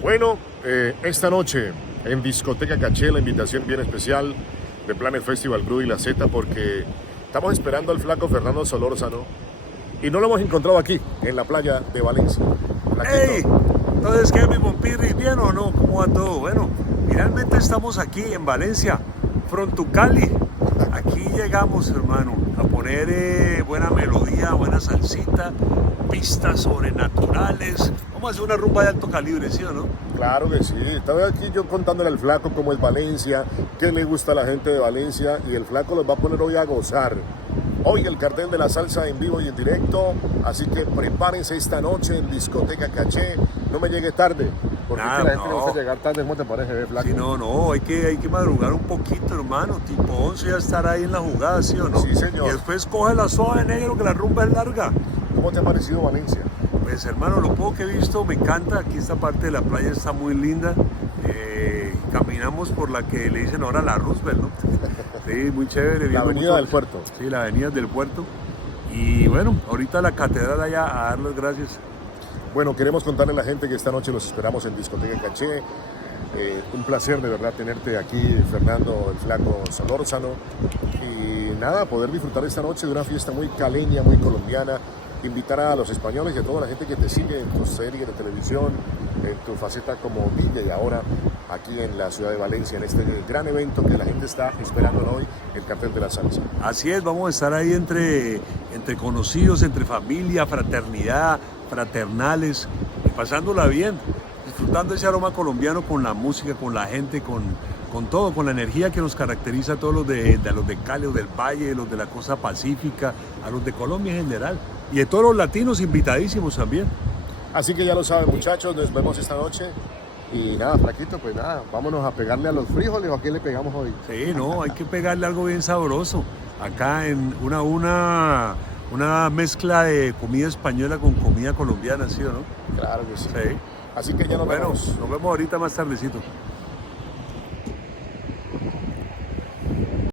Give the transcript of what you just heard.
Bueno, esta noche en Discoteca Caché, la invitación bien especial de Planet Festival Crew y la Z, porque estamos esperando al flaco Fernando Solórzano y no lo hemos encontrado aquí, en la playa de Valencia. ¡Ey! Flaquito, Entonces, ¿qué, mi compirri? ¿Bien o no? ¿Cómo va todo? Bueno, finalmente estamos aquí en Valencia, Fronto Cali. Aquí llegamos, hermano, a poner buena melodía, buena salsita, pistas sobrenaturales. Vamos a hacer una rumba de alto calibre, ¿sí o no? claro que sí. Estaba aquí yo contándole al flaco cómo es Valencia, qué le gusta a la gente de Valencia, y el flaco los va a poner hoy a gozar. Hoy el cartel de la salsa en vivo y en directo, así que prepárense esta noche en Discoteca Caché. No me llegue tarde, porque es que la gente le gusta llegar tarde. ¿Cómo te parece, flaco? Sí, no, hay que madrugar un poquito, hermano. Tipo 11 ya estar ahí en la jugada, ¿sí o no? Sí, señor. Y después coge la suave, negro, que la rumba es larga. ¿Cómo te ha parecido Valencia? Pues, hermano, lo poco que he visto me encanta. Aquí esta parte de la playa está muy linda. Caminamos por la que le dicen ahora la Roosevelt, ¿no? Sí, muy chévere. La avenida del puerto. Sí, la avenida del puerto. Y bueno, ahorita la catedral allá a dar las gracias. Bueno, queremos contarle a la gente que esta noche los esperamos en Discoteca Caché. Un placer de verdad tenerte aquí, Fernando el Flaco Solórzano. Y nada, poder disfrutar esta noche de una fiesta muy caleña, muy colombiana. Invitar a los españoles y a toda la gente que te sigue en tus series de televisión, en tu faceta como DJ ahora aquí en la ciudad de Valencia, en este gran evento que la gente está esperando hoy, el cartel de la salsa. Así es, vamos a estar ahí entre conocidos, entre familia, fraternidad, fraternales, y pasándola bien, disfrutando ese aroma colombiano con la música, con la gente, con todo, con la energía que nos caracteriza a todos los de Cali, los del Valle, los de la costa pacífica, a los de Colombia en general, y de todos los latinos invitadísimos también. Así que ya lo saben, muchachos, nos vemos esta noche. Y nada, flaquito, pues nada, vámonos a pegarle a los frijoles. ¿O a qué le pegamos hoy? Sí, no, hay que pegarle algo bien sabroso. Acá en una mezcla de comida española con comida colombiana, ¿sí o no? Claro que sí. Sí. Así que ya nos Bueno, vemos. nos vemos ahorita más tardecito.